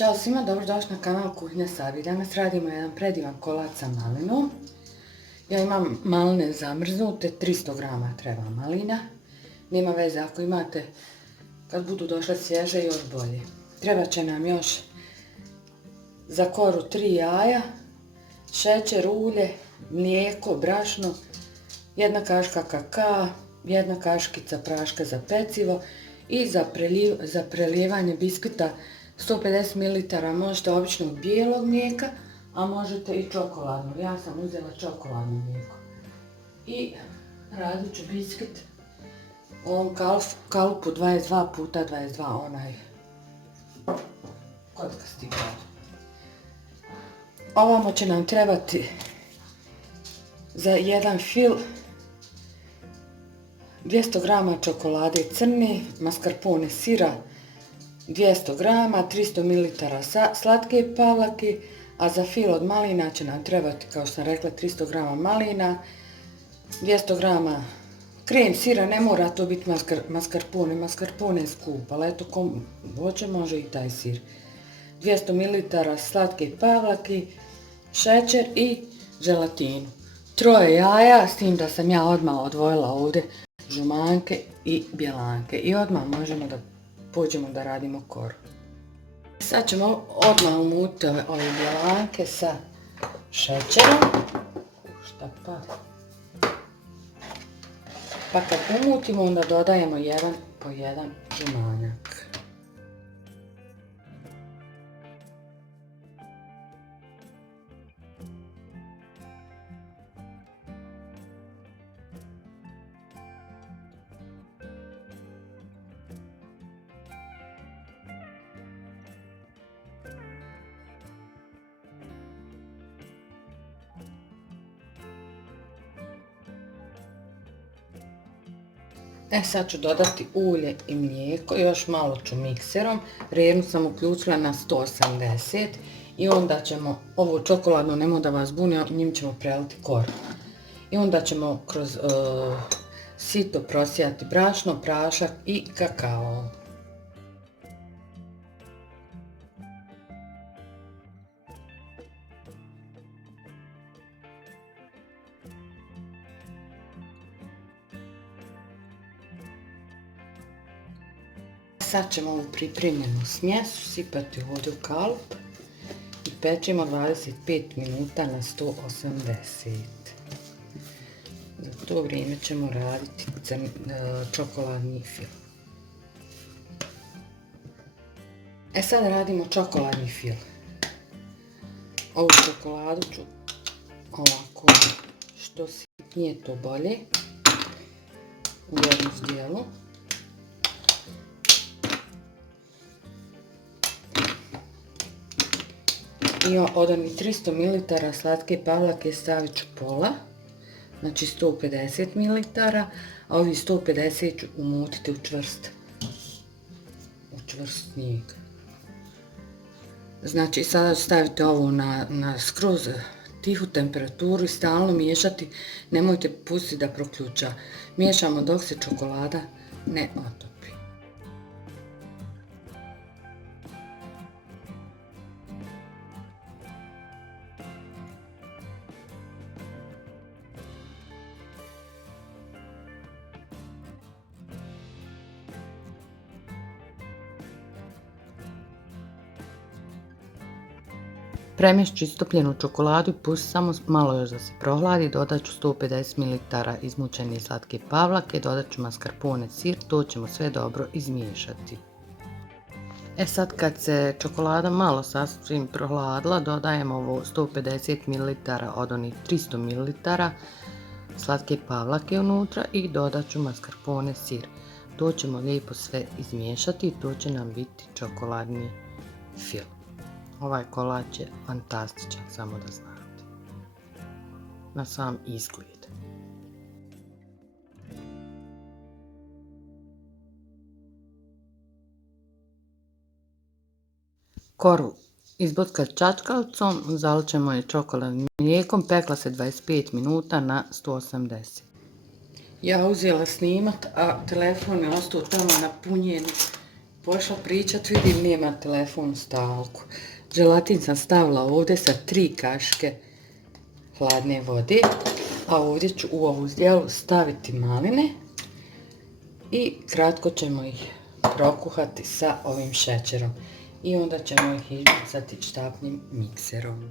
Ćao svima, dobrodošli na kanal Kuhinja Savi. Danas radimo jedan predivan kolač sa malinom. Ja imam maline zamrznute, 300 grama treba malina. Nema veze ako imate, kad budu došle svježe, još bolje. Treba će nam još za koru 3 jaja, šećer, ulje, mlijeko, brašno, 1 kaška kakaa, 1 kaškica praška za pecivo i za prelijevanje biskvita 150 ml možete običnog bijelog mlijeka, a možete i čokoladnog. Ja sam uzela čokoladno mlijeko. I radit ću biskvit u ovom kalupu 22 puta 22, onaj kockasti grad. Ovamo će nam trebati za jedan fil 200 grama čokolade crne, mascarpone sira 200 grama, 300 ml slatke pavlake, a za fil od malina će nam trebati, kao što sam rekla, 300 grama malina, 200 grama krem sira, ne mora to biti mascarpone je skup, ali eto ko hoće može i taj sir. 200 ml slatke pavlake, šećer i želatinu. 3 jaja, s tim da sam ja odmah odvojila ovdje žumanke i bjelanke. I odmah možemo da pođemo da radimo koru. Sad ćemo odmah umutiti ove bjelanke sa šećerom. Pa kad umutimo, onda dodajemo jedan po jedan žumanjak. Sad ću dodati ulje i mlijeko, još malo ću mikserom, rernu sam uključila na 180 i onda ćemo, ovu čokoladnu nemoj da vas buni, njim ćemo preliti koru. I onda ćemo kroz sito prosijati brašno, prašak i kakao. Sad ćemo ovu pripremljenu smjesu sipati ovdje u kalup i pečemo 25 minuta na 180. Za to vrijeme ćemo raditi čokoladni fil. Sad radimo čokoladni fil. Ovu čokoladu ću ovako, što sitnije to bolje, u jednu zdjelu. I od onih 300 ml slatke pavlake stavit ću pola, znači 150 ml, a ovi 150 ću umutiti u čvrst snijeg. Znači sada stavite ovo na skroz tihu temperaturu i stalno miješati, nemojte pustiti da proključa. Miješamo dok se čokolada ne otopi. Premješću istopljenu čokoladu i pusti samo malo još da se prohladi, dodat ću 150 ml izmučene slatke pavlake, dodat ću mascarpone sir, to ćemo sve dobro izmiješati. Sad kad se čokolada malo sasvim prohladila, dodajemo ovo 150 ml od onih 300 ml slatke pavlake unutra i dodat ću mascarpone sir. To ćemo lijepo sve izmiješati i to će nam biti čokoladni fil. Ovaj kolač je fantastičan, samo da znate. Na sam izgled. Koru izbockat čačkavcom, zalit ćemo je čokoladnim mlijekom, pekla se 25 minuta na 180. Ja uzela snimat, a telefon je ostao tamo napunjen pošla pričat, vidim nema telefon stalku. Želatin sam stavila ovdje sa 3 kašike hladne vode, a ovdje ću u ovu zdjelu staviti maline i kratko ćemo ih prokuhati sa ovim šećerom i onda ćemo ih izbacati štapnim mikserom.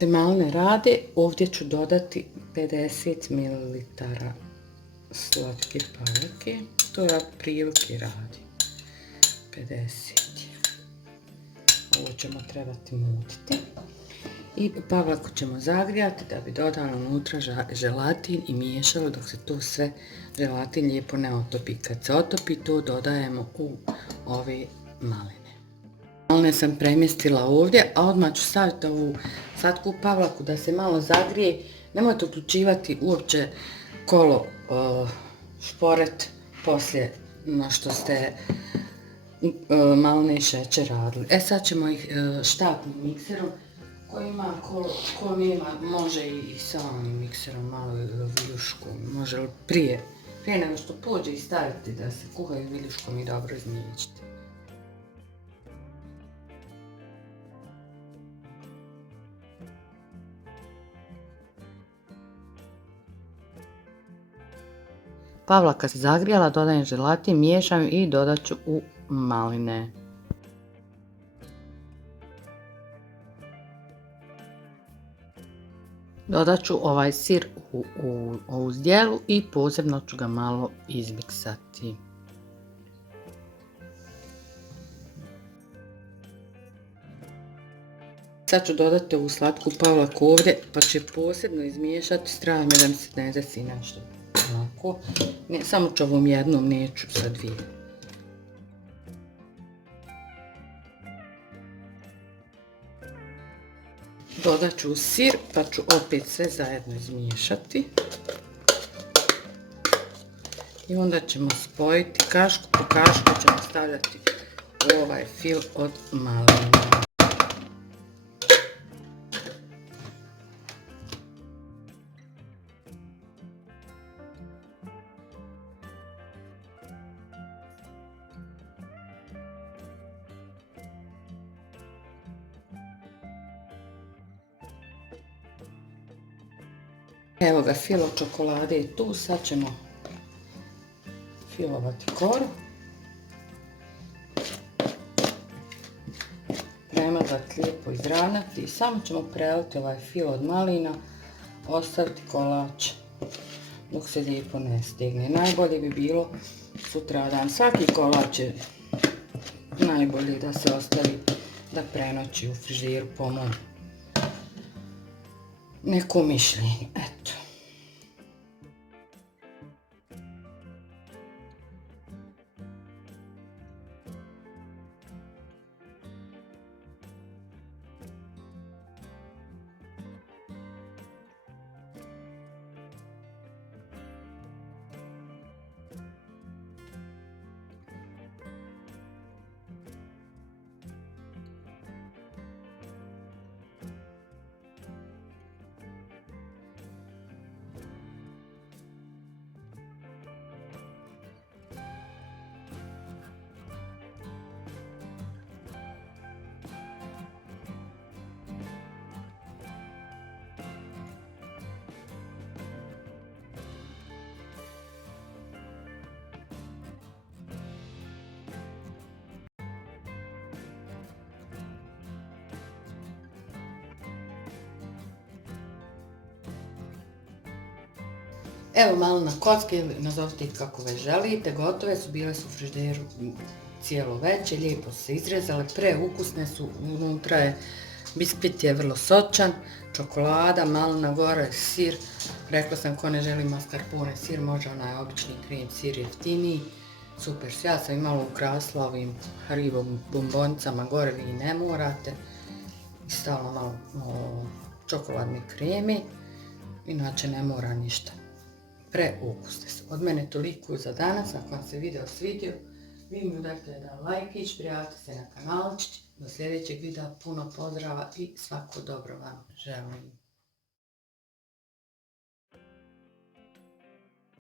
Da maline rade, ovdje ću dodati 50 ml slatke pavlake, to ja prilike radim, 50. Ovo ćemo trebati mutiti. I pavlaku ćemo zagrijati da bi dodali unutra želatin i miješali dok se to sve želatin lijepo ne otopi. Kad se otopi, to dodajemo u ove maline. Maline sam premjestila ovdje, a odmah ću staviti ovu slatku pavlaku da se malo zagrije. Nemojte uključivati uopće kolo šporet poslije na što ste maline i šećer radili. Sad ćemo ih štapnim mikserom. Ko ima, ko nema, može i sa onim mikserom, malo viljuškom, može prije nego što pođe i staviti da se kuhaju viljuškom i dobro izmiješiti. Pavlaka se zagrijala, dodajem želatin, miješam i dodat ću u maline. Dodat ću ovaj sir u ovu zdjelu i posebno ću ga malo izmiksati. Sad ću dodati ovu slatku pavlaku ovdje, pa ću je posebno izmiješati, strah me da mi se ne desi nešto ovako. Samo ću ovom jednom, neću sa dvije. Dodat ću sir, pa ću opet sve zajedno izmiješati. I onda ćemo spojiti kašku po kašku, ćemo stavljati u ovaj fil od malina. Evo ga, filo čokolade je tu, sad ćemo filovati koru. Premazati, lijepo izravnati i samo ćemo preliti ovaj fil od malina, ostaviti kolač dok se lijepo ne stegne. Najbolje bi bilo sutradan, svaki kolač je najbolje da se ostavi da prenoći u frižideru po mom neko mišljenje, eto. Evo malo na kocke ili nazovite ih kako već želite, gotove su, bile su u frižideru cijelo veće, lijepo se izrezale, preukusne su, unutra je, biskvit je vrlo sočan, čokolada, malina, gore sir, rekla sam ko ne želi mascarpone sir, može onaj obični krem sir jeftiniji, super, ja sam i malo ukrasila ovim Haribo bombonicama gore, vi ne morate, i stavila malo čokoladne kreme, inače ne mora ništa. Preukusne su. Od mene toliko za danas. Ako vam se video svidio, vi mi udajte jedan lajkić, prijavite se na kanalčić. Do sljedećeg videa puno pozdrava i svako dobro vam želim.